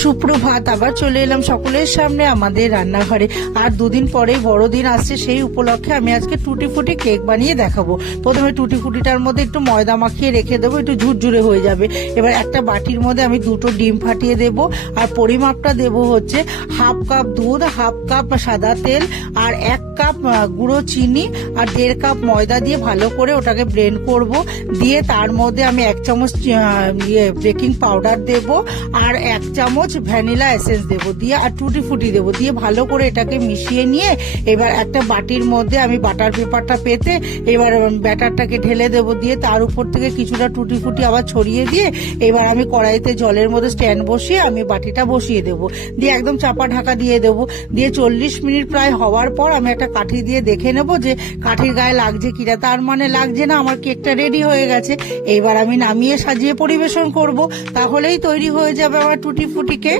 সুপ্রভাত, আবার চলে এলাম সকলের সামনে আমাদের রান্নাঘরে। আর দুদিন পরেই বড়দিন আসছে, সেই উপলক্ষে আমি আজকে টুটি ফুটি কেক বানিয়ে দেখাবো। প্রথমে টুটি ফুটিটার মধ্যে একটু ময়দা মাখিয়ে রেখে দেবো, একটু ঝুরঝুরে হয়ে যাবে। এবার একটা বাটির মধ্যে আমি 2টো ডিম ফাটিয়ে দেব, আর পরিমাপটা দেব হচ্ছে 1/2 কাপ দুধ, 1/2 কাপ সাদা তেল, আর 1 কাপ গুঁড়ো চিনি, আর 1.5 কাপ ময়দা দিয়ে ভালো করে ওটাকে ব্লেন্ড করব। দিয়ে তার মধ্যে আমি 1 চামচ বেকিং পাউডার দেব, আর 1 চামচ ভ্যানিলা এসেন্স দেবো, দিয়ে আর টুটি ফুটি দেবো, দিয়ে ভালো করে এটাকে মিশিয়ে নিয়ে এবার একটা বাটির মধ্যে আমি বাটার পেপারটা পেতে এবার ব্যাটারটাকে ঢেলে দেবো, দিয়ে তার উপর থেকে কিছুটা টুটি ফুটি আবার ছড়িয়ে দিয়ে এবার আমি কড়াইতে জলের মধ্যে স্ট্যান্ড বসিয়ে আমি বাটিটা বসিয়ে দেবো, দিয়ে একদম চাপা ঢাকা দিয়ে দেবো। দিয়ে 40 মিনিট প্রায় হওয়ার পর আমি একটা কাঠি দিয়ে দেখে নেবো যে কাঠির গায়ে লাগছে কিনা। তার মানে লাগছে না, আমার কেকটা রেডি হয়ে গেছে। এবার আমি নামিয়ে সাজিয়ে পরিবেশন করব, তাহলেই তৈরি হয়ে যাবে আমার টুটি ফুটি কেক।